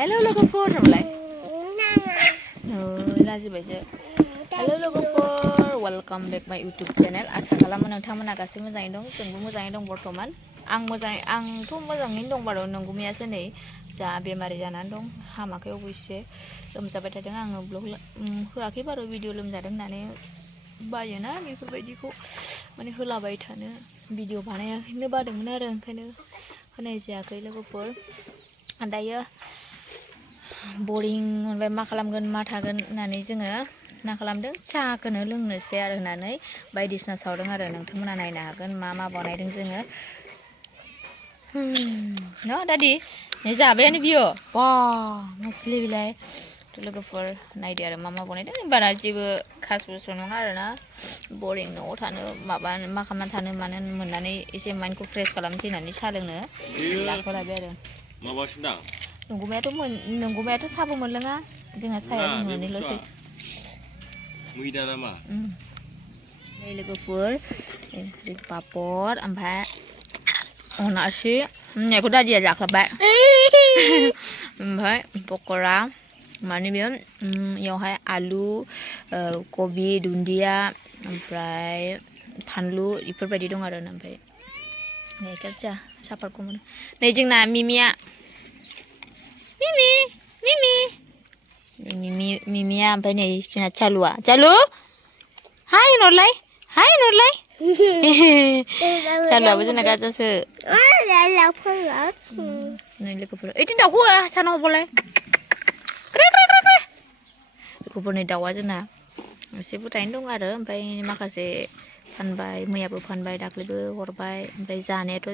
Hello logofor rồi लाजिबायसो हेल' लोगोफोर welcome बेक माय YouTube channel आसा खालामो नोंथांमोना गासैबो मोजाङै दं जोंबो मोजाङै दं बर्थमान आंथ' मोजाङैनो दं बार' नंगुमैयासो नै जा बेमारि जानानै दं हामाखै अबयसे लोमजाबाय थादों आङो ब्लग होआखै बार' भिडिअ लोमजादों होननानै बायोना बेफोरबायदिखौ माने होलाबाय थानो भिडिअ बानायाखैनो बादोंमोन आरो ओंखायनो होनाय जायाखै लोगोफोर दायो बरिं मोनबाय मा खालामगोन मा थागोन होननानै जोङो मा खालामदों साहाखौनो लोंनोसै आरो होननानै बायदिसिना सावदों आरो नोंथांमोना नायनो हागोन मा मा बानायदों जोङो न' दादि नै जाबायानो बियो बा मस्लि बिलाइ लोगोफोर नायदो आरो मा मा बानायदों बारा जेबो खास बुस्थु नङा आरोना बरिं न'आव थानो माबा मा खालामना थानो मानो मोननानै एसे माइन्डखौ फ्रेस खालामसै होननानै साहा लोंनो लाथ'लायबाय आरो माबासिनो नंगुमायाथ' साहाबो मोनलोङा जोंहा साहाया लोंनो मोनैल'सै मैदा नामा नै लोगोफोर पापर ओमफ्राय अनासि होननायखौ दादिया जाख्लाबबाय ओमफ्राय पक'रा माने बेयो बेयावहाय आलु कबि दुन्दिया ओमफ्राय फानलु बेफोरबायदि दं आरो ओमफ्राय गाइखेर जा सापातखौ मोनो नै जोंना मिमिया मिमिया ओमफ्राय नै जोंना चालु हाय नरलाय चालुआबो जोंना गाजासो नै लोगोफोर ओइथिं दाउखौ सानाव हरबालाय लोगोफोरनि दाउआ जोंना एसे बुरजायैनो दं आरो ओमफ्राय माखासे फानबाय मैयाबो फानबाय दाख्लैबो हरबाय ओमफ्राय जानायाथ'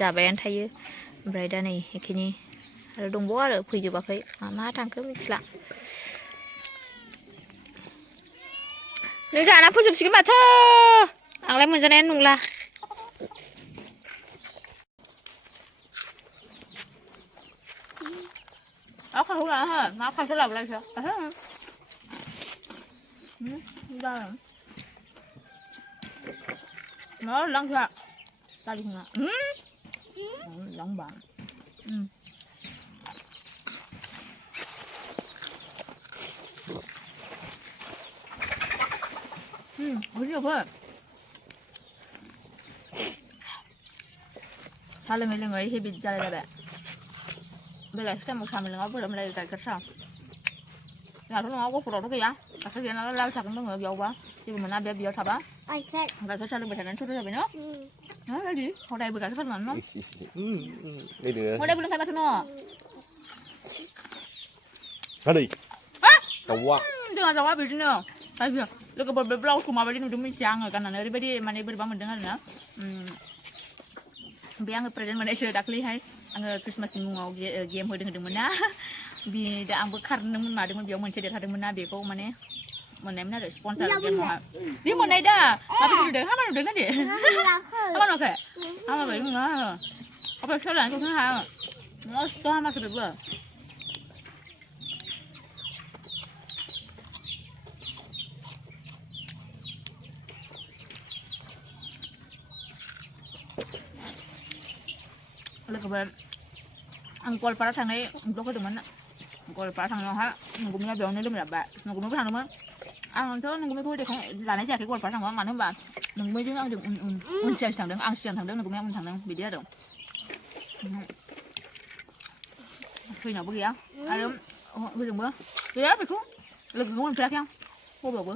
जाबायानो थायो ओमफ्राय दा नै बेखिनि आरो दंबावो आरो फैजोबाखै मा थांखो मिथिला नों जाना फोजोबसिगोन माथो आंलाय मोनजानायानो नंला खायखौ लाना हो मा खायखौ लाबोलायसो nó lăn ra ta đi không ạ lăn bạn 어디 봐 살을 먹는 거에 힘이 잘해 봐 bây giờ xem một xàm mình ngó vừa làm lại cái cách sao nhà nó ngó có phụ đồ cái gì cái gì nó lao chặt nó ngựa dầu quá chứ mình ăn béo thà bá cái cái sao đừng bị thành số rồi nữa nó cái gì hồi đây bị cái phát nó hồi đây bị cái phát nó cái gì dầu quá jangan dầu quá bị gì nữa cái gì lúc cái bờ blau kuma beli nunggu mincang kan nana ribet mana ribet banget dengan na biang present mana sih dakli hai आङो क्रिसमासनि मुङाव game होदोंमोन ना बि दा आंबो खारदोंमोन मादोंमोन बेयाव मोनसे देरहादोंमोन ना बेखौ माने मोननायमोन आरो स्पन्सर गेमावहाय बे मोननाय दा माबे नुदों हामा नुदों ना दे हामा नुवाखै हामा बायदि नङा ओमफ्राय सोलायनानै थांनो हाया मस्थ' हामासो बेबो लोगोफोर आं गवालपारा थांनाय ब्लग होदोंमोन गवालपारा थांनायावहाय नंगुमैया बेयावनो लोमजाबाय नंगुमैबो थांदोंमोन आंथ' नंगुमैखौ लानाय जायाखै गवालपारा थांबा मानो होनबा नंगुमैजों आंजों उन सिगांसो थांदों आं सिगां थांदों नंगुमैया उन थांदों बिदि आरो फैनायावबो गैया आरो होजोंबो गैया बेखौ लोगोखौ मोनफेराखै आं बबेयावबो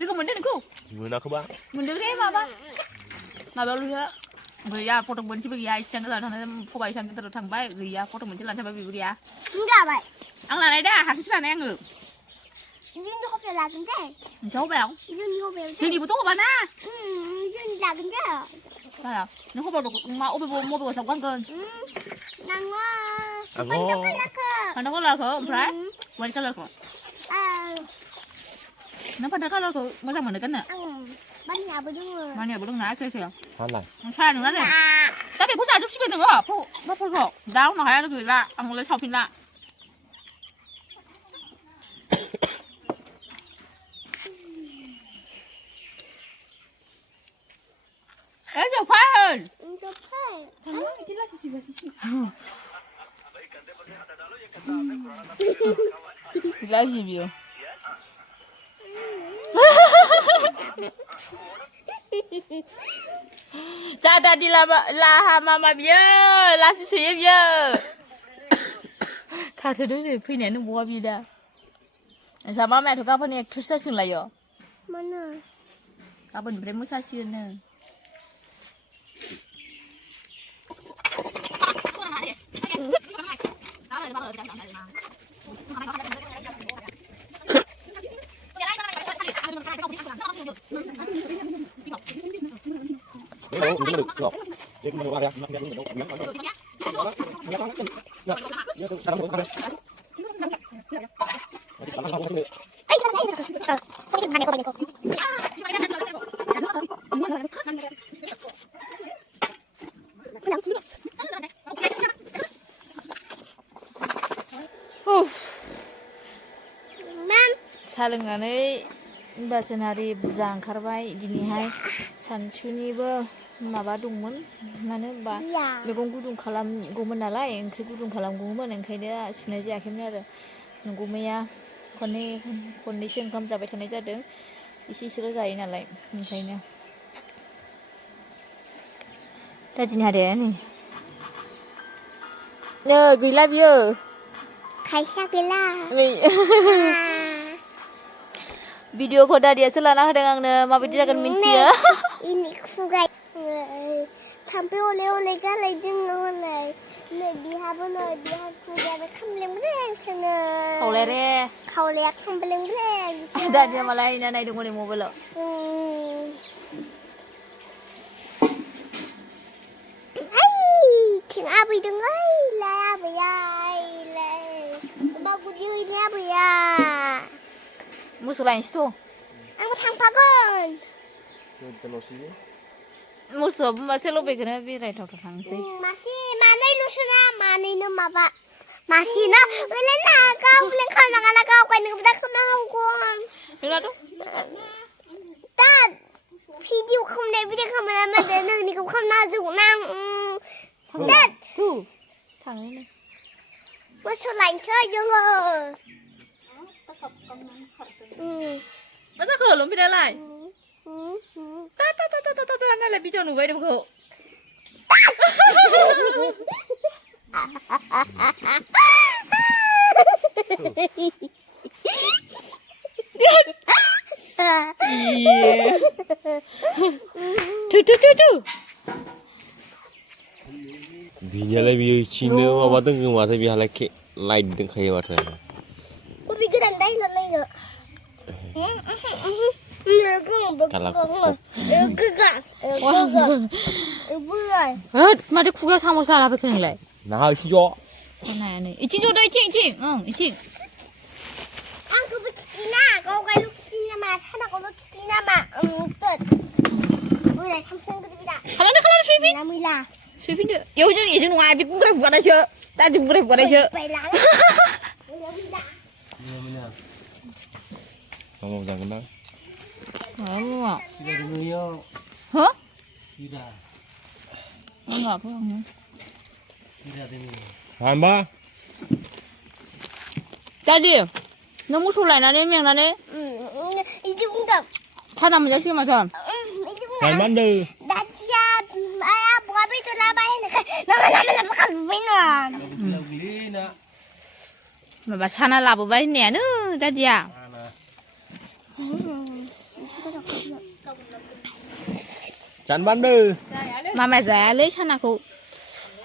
लोगो मोनदों नोंखौ मोनाखैबा मोनदों दे माबायावल'सो गैया फट' मोनसेबो गैया इसेबां गोजान थांनानै फबाय इसेबां गोजानाव थांबाय गैया फट' मोनसे लानो थांबाय बेबो गैया आं लानाय दा हारसिंसो लानाय आङो नोंसा हबायाव जोंनिबोथ' हबा ना जाया नों हबाव मा मबेयाव सावगारगोन फान्थाव कालारखौ ओमफ्राय वाइट कालारखौ नों फान्थाव कालारखौ मोजां मोनो गाननो मानियाबो दङ ना एखे साया नङा नै दा बेखौ जाजोबसिगोन नोङो पापरखौ दा उनावहाय आरो गैला आंलाय सावफिनला जौफा होन थाङो बिदि लासै love you Sa tadi lah mama biar lah susu biar. Kata dulu punya ni buat biar. Sama mẹ thôi các bạn này thức sớm lại rồi. Mana? Các bạn phải mua sớm nè. सालोंनानै बासोनारि बुरजा ओंखारबाय दिनैहाय सानसुनिबो माबा दंमोन मानो होनबा मैगं गुदुं खालामगौमोन नालाय ओंख्रि गुदुं खालामगौमोन ओंखायनो सुनाय जायाखैमोन आरो नंगौमैया खननैसो ओंखाम जाबाय थानाय जादों इसेल' जायो नालाय ओंखायनो दा दिनै आरो नै गैला बियो खायसा गैला नै भिडिअखौ दादियासो लाना होदों आंनो माबायदि जागोन मिन्थिया ini खुगाय थाम्फै अले अले गालायदों हनै नै बिहाबो नै बिहा खुगायाबो खामलेंब्रें थोनो खावलाया खामलेंब्रें दादिया मालाय नायना नायदोंमोन मबाइलाव थिं आबैदों ओइलाय आबैया ओइलाय बागुदि ओइनि आबैया मोसौ लायनोसैथ' आंबो थांफागोन मोसौआ मासे लबैखौनो बेरायथावथाव थांसै मासे मानैल'सोना मानैनो माबा मासेना ओइलाय ना गावलें खालामनाङा गावगायनोबो दा खालामना होगोन नोंनाथ' दा भिडिअ खालामनाय भिडिअ खालामनाया मादो नोंनिखौ खालामना होजोबगोन आं दा थाङो मोसौ लायनोसै जोङो मा जाखो लंपेन्टालाय नालाय भिडिअ नुबाय नोंखौ थु बिनियालाय बियो इथिंनो माबा दोङो माथो बिहालाय लाइट दोंखायो माथो बबे गोदान दायना नायनो माथो खुगायाव साम'सा लाबोखो नोंलाय नाहा इसे ज' नायानो इथिं ज'दो इथिं आंखौबो खिथिना गावगायल' खिथि नामा सानाखौल' खिथि नामा बोराय थामसों गोदो खालामदो सुइफिन मैला सुइफिनदो इयाव जों इजों नङा बे गुग्रा फुगारनायसो दादि गुग्रा फुगारनायसो मामा जागोन ना मा हो enggak Hamba tadi nang moसौ लायनानै मेंनानै इदि बुंदों थाना मोनजासिगोन माथो Kan mandu दाथिया आया बुआ बेदर लाबाय होनखाय नामा खालामबायनो माबा साना लाबोबाय होननायानो दादिया Kan mandu मामाया जायालै सानाखौ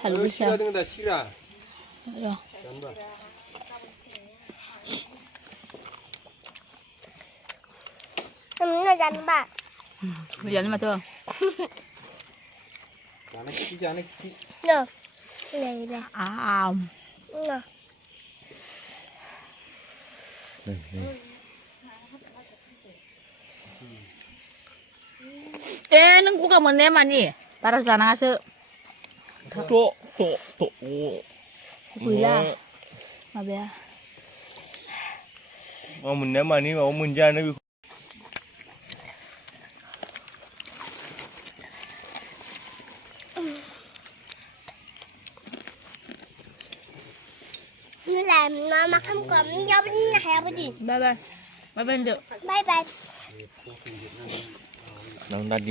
हालुबैसो Sira dengan dah sira र Semua jangan pak. Hujan mato. Jangan kiki. No. Ini. No. neng gua kamu nih mani. Para sana se. Tok. Gila. Mabaya. Mau mennya mani mau menjana bi. นี่แหละมาทำก่อนยาวไปนี่นะแฮปปี้ บายบายบายบายเด้อ บายบาย Nang nadim